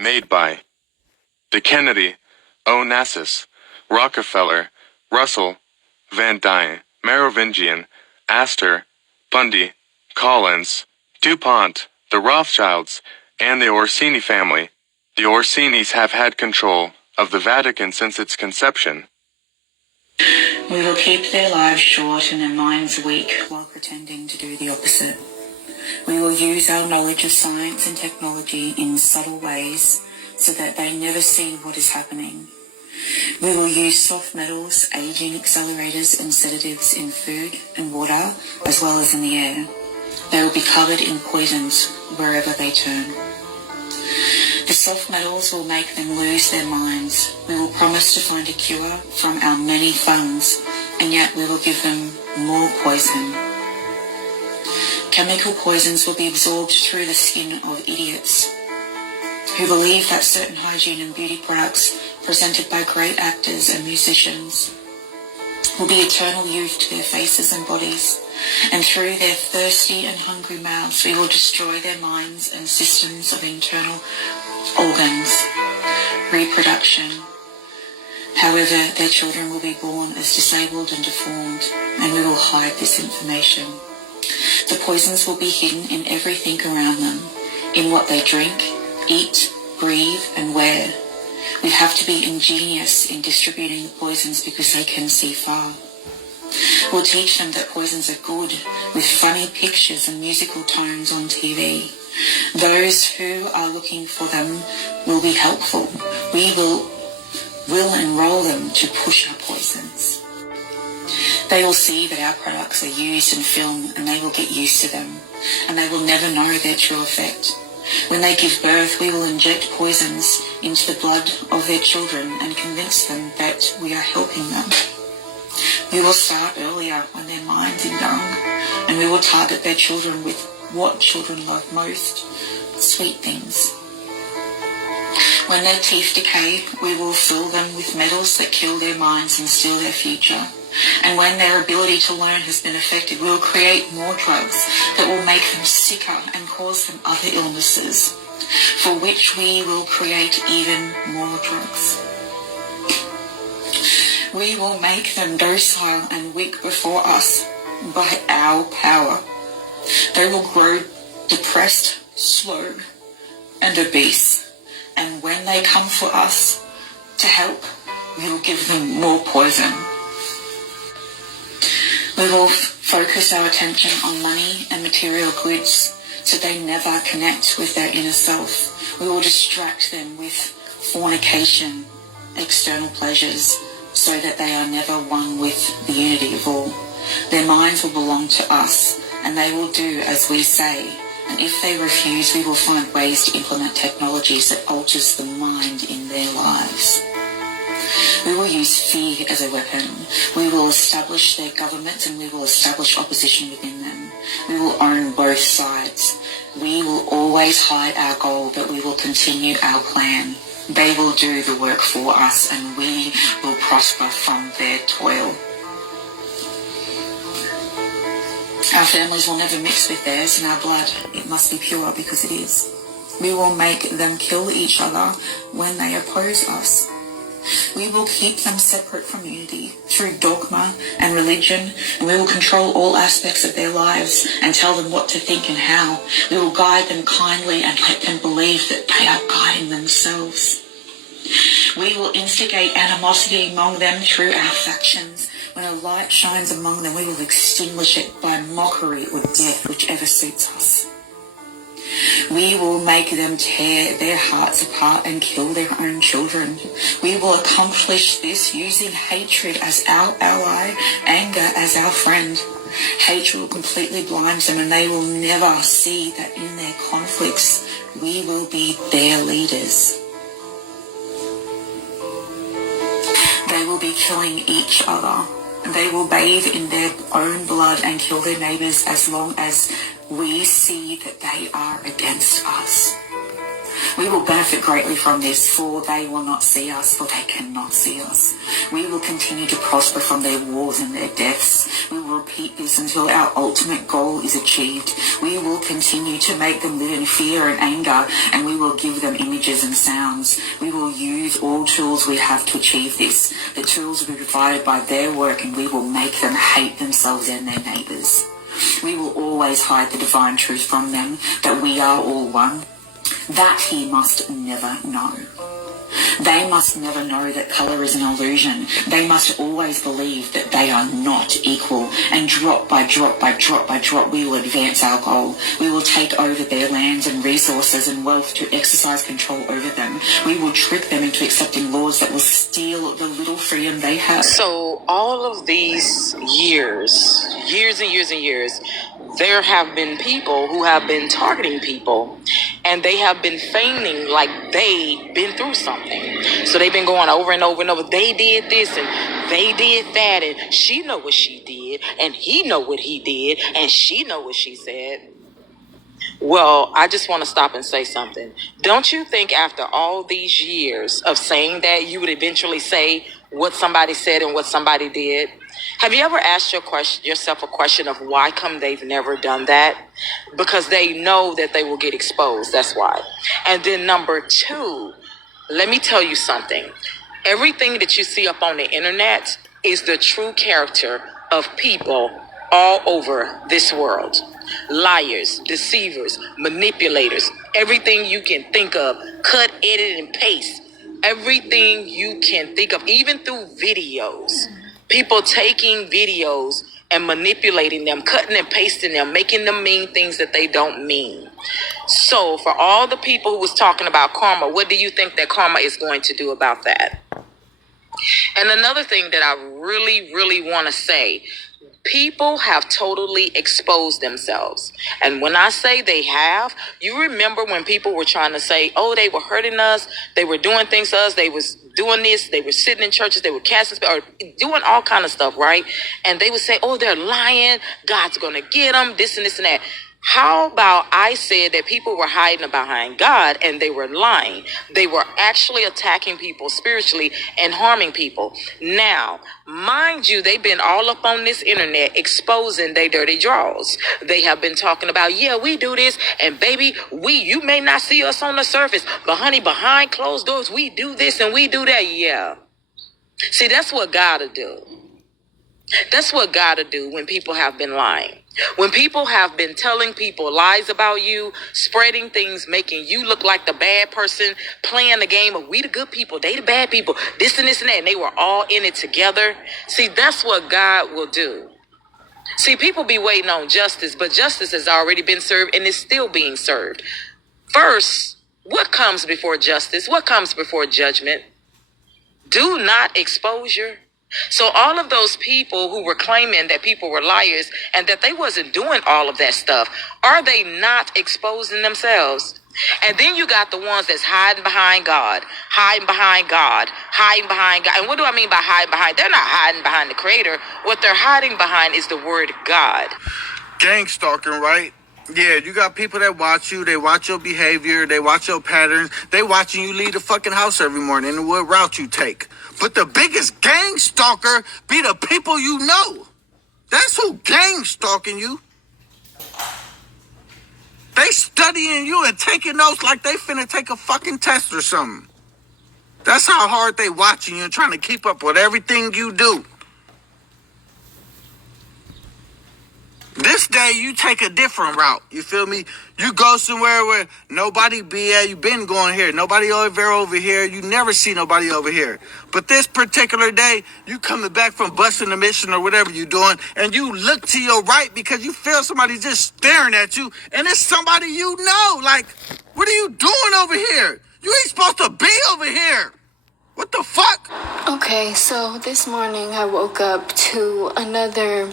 made by the Kennedy, Onassis, Rockefeller, Russell, Van Dyne, Merovingian, Astor, Bundy, Collins, DuPont, the Rothschilds, and the Orsini family. The Orsinis have had control of the Vatican since its conception. We will keep their lives short and their minds weak while pretending to do the opposite. We will use our knowledge of science and technology in subtle ways so that they never see what is happening. We will use soft metals, aging accelerators and sedatives in food and water as well as in the air. They will be covered in poisons wherever they turn. The soft metals will make them lose their minds. We will promise to find a cure from our many funds, and yet we will give them more poison. Chemical poisons will be absorbed through the skin of idiots who believe that certain hygiene and beauty products presented by great actors and musicians will be eternal youth to their faces and bodies, and through their thirsty and hungry mouths we will destroy their minds and systems of internal organs, reproduction. However, their children will be born as disabled and deformed, and we will hide this information. The poisons will be hidden in everything around them, in what they drink, eat, breathe, and wear. We have to be ingenious in distributing the poisons because they can see far. We'll teach them that poisons are good, with funny pictures and musical tones on TV. Those who are looking for them will be helpful. We will enroll them to push our poisons. They will see that our products are used in film and they will get used to them, and they will never know their true effect. When they give birth, we will inject poisons into the blood of their children and convince them that we are helping them. We will start earlier when their minds are young, and we will target their children with what children love most, sweet things. When their teeth decay, we will fill them with metals that kill their minds and steal their future. And when their ability to learn has been affected, we will create more drugs that will make them sicker and cause them other illnesses, for which we will create even more drugs. We will make them docile and weak before us by our power. They will grow depressed, slow, and obese. And when they come for us to help, we will give them more poison. We will focus our attention on money and material goods so they never connect with their inner self. We will distract them with fornication, external pleasures, so that they are never one with the unity of all. Their minds will belong to us, and they will do as we say. And if they refuse, we will find ways to implement technologies that alters the mind in their lives. We will use fear as a weapon. We will establish their governments and we will establish opposition within them. We will own both sides. We will always hide our goal, but we will continue our plan. They will do the work for us and we will prosper from their toil. Our families will never mix with theirs, and our blood, it must be pure because it is. We will make them kill each other when they oppose us. We will keep them separate from unity through dogma and religion, and we will control all aspects of their lives and tell them what to think and how. We will guide them kindly and let them believe that they are guiding themselves. We will instigate animosity among them through our factions. When a light shines among them, we will extinguish it by mockery or death, whichever suits us. We will make them tear their hearts apart and kill their own children. We will accomplish this using hatred as our ally, anger as our friend. Hatred will completely blind them, and they will never see that in their conflicts we will be their leaders. They will be killing each other. They will bathe in their own blood and kill their neighbours as long as we see that they are against us. We will benefit greatly from this, for they will not see us, for they cannot see us. We will continue to prosper from their wars and their deaths. We will repeat this until our ultimate goal is achieved. We will continue to make them live in fear and anger, and we will give them images and sounds. We will use all tools we have to achieve this. The tools will be provided by their work, and we will make them hate themselves and their neighbours. We will always hide the divine truth from them, that we are all one. That he must never know. They must never know that colour is an illusion. They must always believe that they are not equal. And drop by drop by drop by drop, we will advance our goal. We will take over their lands and resources and wealth to exercise control over them. We will trick them into accepting laws that will steal the little freedom they have. So all of these years and years, there have been people who have been targeting people, and they have been feigning like they've been through something. So they've been going over and over and over. They did this and they did that, and she know what she did, and he know what he did, and she know what she said. Well, I just want to stop and say something. Don't you think after all these years of saying that, you would eventually say what somebody said and what somebody did? Have you ever asked yourself a question of why come they've never done that? Because they know that they will get exposed. That's why. And then number two, let me tell you something. Everything that you see up on the internet is the true character of people all over this world. Liars, deceivers, manipulators, everything you can think of, cut, edit, and paste. Everything you can think of, even through videos. People taking videos and manipulating them, cutting and pasting them, making them mean things that they don't mean. So for all the people who was talking about karma, what do you think that karma is going to do about that? And another thing that I really want to say, people have totally exposed themselves. And when I say they have, you remember when people were trying to say, oh, they were hurting us, they were doing things to us, they was doing this, they were sitting in churches, they were casting spells, or doing all kind of stuff, right? And they would say, oh, they're lying, God's gonna get them, this and this and that. How about I said that people were hiding behind God and they were lying? They were actually attacking people spiritually and harming people. Now, mind you, they've been all up on this internet exposing their dirty draws. They have been talking about, yeah, we do this, and baby, you may not see us on the surface, but honey, behind closed doors, we do this and we do that. Yeah. See, that's what God will do. That's what God will do when people have been lying. When people have been telling people lies about you, spreading things, making you look like the bad person, playing the game of we the good people, they the bad people, this and this and that, and they were all in it together. See, that's what God will do. See, people be waiting on justice, but justice has already been served and is still being served. First, what comes before justice? What comes before judgment? Do not exposure. So all of those people who were claiming that people were liars and that they wasn't doing all of that stuff, are they not exposing themselves? And then you got the ones that's hiding behind God, hiding behind God, hiding behind God. And what do I mean by hiding behind? They're not hiding behind the Creator. What they're hiding behind is the word God. Gang stalking, right? Yeah, you got people that watch you, they watch your behavior, they watch your patterns, they watching you leave the fucking house every morning and what route you take. But the biggest gang stalker be the people you know. That's who gang stalking you. They studying you and taking notes like they finna take a fucking test or something. That's how hard they watching you and trying to keep up with everything you do. This day, you take a different route. You feel me? You go somewhere where nobody be at. You been going here. Nobody over here. You never see nobody over here. But this particular day, you coming back from busting a mission or whatever you doing, and you look to your right because you feel somebody just staring at you, and it's somebody you know. Like, what are you doing over here? You ain't supposed to be over here. What the fuck? Okay, so this morning I woke up to another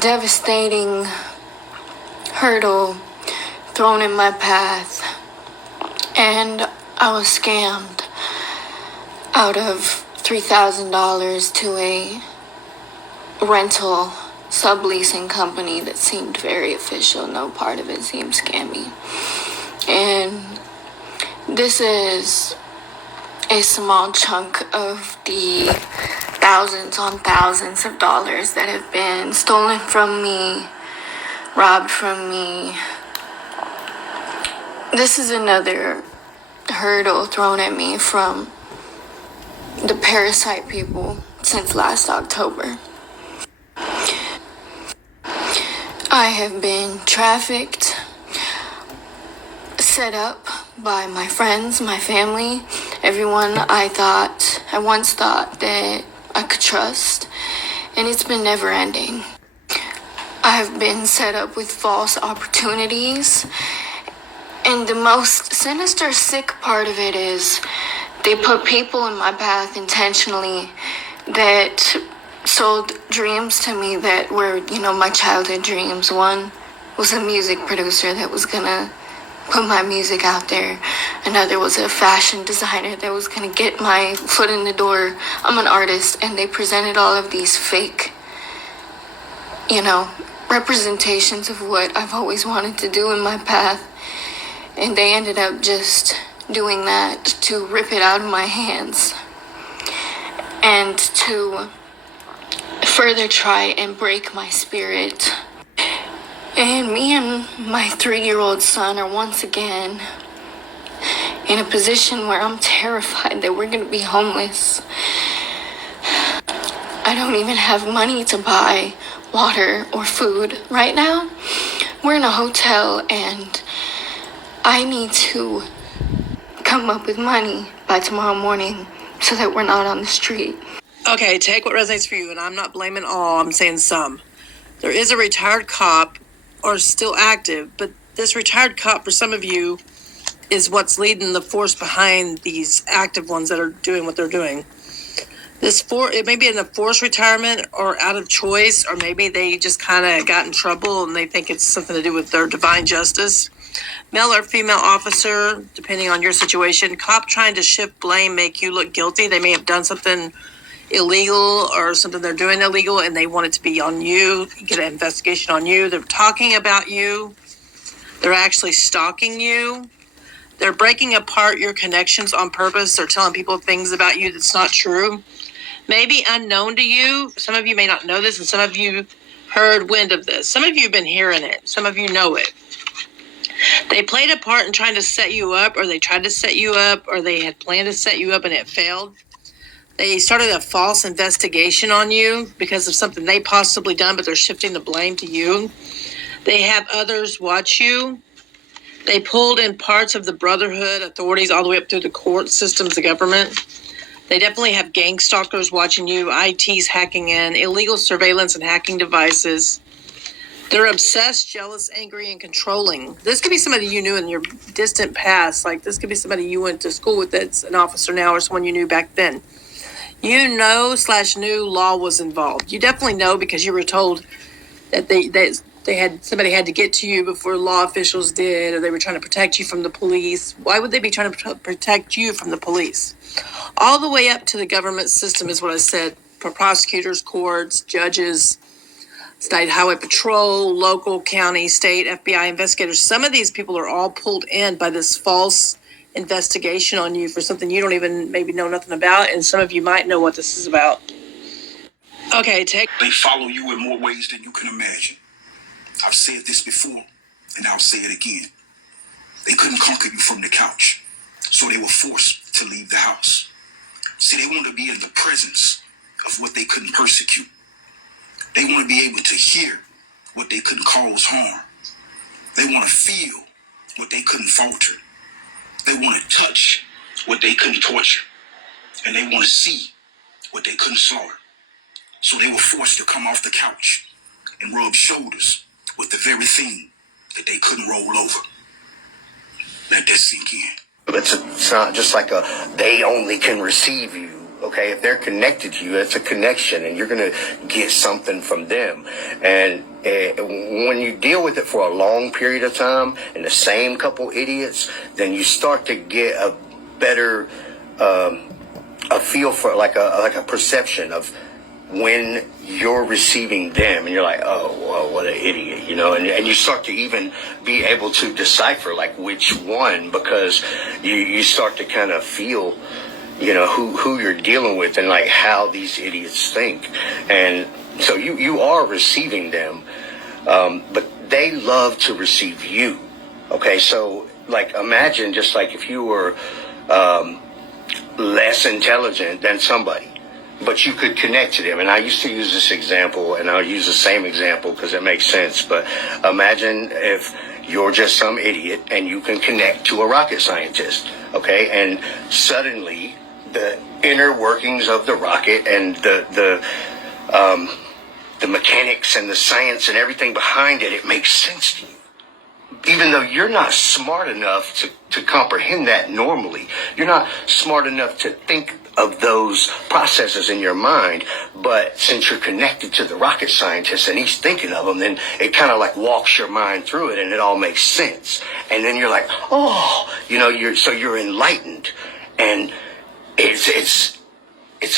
devastating hurdle thrown in my path, and I was scammed out of $3,000 to a rental subleasing company that seemed very official. No part of it seemed scammy. And This is a small chunk of the thousands on thousands of dollars that have been stolen from me, robbed from me. This is another hurdle thrown at me from the parasite people since last October. I have been trafficked, set up by my friends, my family, everyone I once thought that I could trust, and it's been never ending. I've been set up with false opportunities, and the most sinister, sick part of it is they put people in my path intentionally that sold dreams to me that were, my childhood dreams. One was a music producer that was gonna put my music out there. Another was a fashion designer that was gonna get my foot in the door. I'm an artist, and they presented all of these fake, representations of what I've always wanted to do in my path. And they ended up just doing that to rip it out of my hands and to further try and break my spirit. And me and my 3-year-old son are once again in a position where I'm terrified that we're going to be homeless. I don't even have money to buy water or food right now. We're in a hotel, and I need to come up with money by tomorrow morning so that we're not on the street. Okay, take what resonates for you, and I'm not blaming all, I'm saying some. There is a retired cop, or still active, but this retired cop for some of you is what's leading the force behind these active ones that are doing what they're doing. It may be in a forced retirement or out of choice, or maybe they just kind of got in trouble and they think it's something to do with their divine justice. Male or female officer, depending on your situation, cop trying to shift blame, make you look guilty. They may have done something illegal or something they're doing illegal, and they want it to be on you, get an investigation on you. They're talking about you. They're actually stalking you. They're breaking apart your connections on purpose. They're telling people things about you that's not true. Maybe unknown to you. Some of you may not know this, and some of you heard wind of this. Some of you have been hearing it. Some of you know it. They played a part in trying to set you up, or they tried to set you up, or they had planned to set you up and it failed. They started a false investigation on you because of something they possibly done, but they're shifting the blame to you. They have others watch you. They pulled in parts of the brotherhood, authorities, all the way up through the court systems, the government. They definitely have gang stalkers watching you, ITs hacking in, illegal surveillance and hacking devices. They're obsessed, jealous, angry, and controlling. This could be somebody you knew in your distant past. Like, this could be somebody you went to school with that's an officer now, or someone you knew back then. Knew law was involved. You definitely know because you were told that somebody had to get to you before law officials did, or they were trying to protect you from the police. Why would they be trying to protect you from the police? All the way up to the government system is what I said. For prosecutors, courts, judges, state highway patrol, local, county, state, FBI investigators. Some of these people are all pulled in by this false investigation on you for something you don't even maybe know nothing about, and some of you might know what this is about. Okay, They follow you in more ways than you can imagine. I've said this before, and I'll say it again. They couldn't conquer you from the couch, so they were forced to leave the house. See, they want to be in the presence of what they couldn't persecute. They want to be able to hear what they couldn't cause harm. They want to feel what they couldn't falter. They want to touch what they couldn't torture. And they want to see what they couldn't slaughter. So they were forced to come off the couch and rub shoulders with the very thing that they couldn't roll over. Let that sink in. It's not just like they only can receive you. Okay, if they're connected to you, it's a connection, and you're going to get something from them. And when you deal with it for a long period of time and the same couple idiots, then you start to get a better a feel for like a perception of when you're receiving them and you're like, oh, well, what an idiot, you know, and you start to even be able to decipher like which one, because you start to kind of feel, you know, who you're dealing with and like how these idiots think. And so you are receiving them, but they love to receive you. Okay, so like imagine just like if you were less intelligent than somebody, but you could connect to them. And I used to use this example, and I'll use the same example because it makes sense. But imagine if you're just some idiot and you can connect to a rocket scientist, okay? And suddenly the inner workings of the rocket and the mechanics and the science and everything behind it, it makes sense to you. Even though you're not smart enough to comprehend that normally. You're not smart enough to think of those processes in your mind, but since you're connected to the rocket scientist and he's thinking of them, then it kind of like walks your mind through it and it all makes sense. And then you're like, oh, you know, you're enlightened. And it's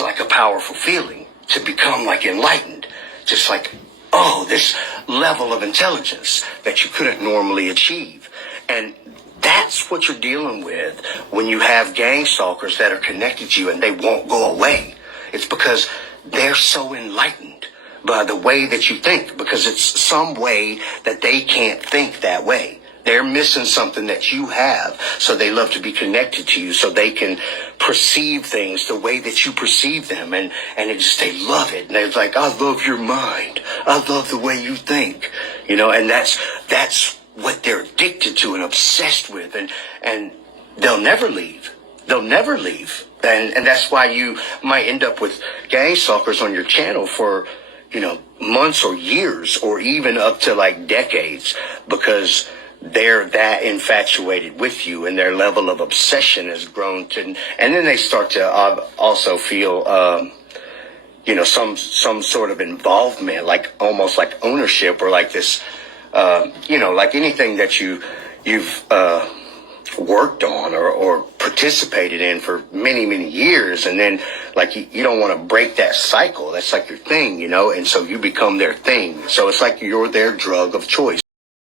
like a powerful feeling to become like enlightened. Just like, oh, this level of intelligence that you couldn't normally achieve. And that's what you're dealing with when you have gang stalkers that are connected to you and they won't go away. It's because they're so enlightened by the way that you think, because it's some way that they can't think that way. They're missing something that you have, so they love to be connected to you so they can perceive things the way that you perceive them, and they love it. And they're like, I love your mind. I love the way you think, you know, and that's what they're addicted to and obsessed with, and they'll never leave. They'll never leave. And that's why you might end up with gang stalkers on your channel for, you know, months or years or even up to like decades, because they're that infatuated with you and their level of obsession has grown to, and then they start to also feel, you know, some sort of involvement, like almost like ownership or like this, you know, like anything that you've worked on or participated in for many, many years. And then like you don't want to break that cycle. That's like your thing, you know, and so you become their thing. So it's like you're their drug of choice.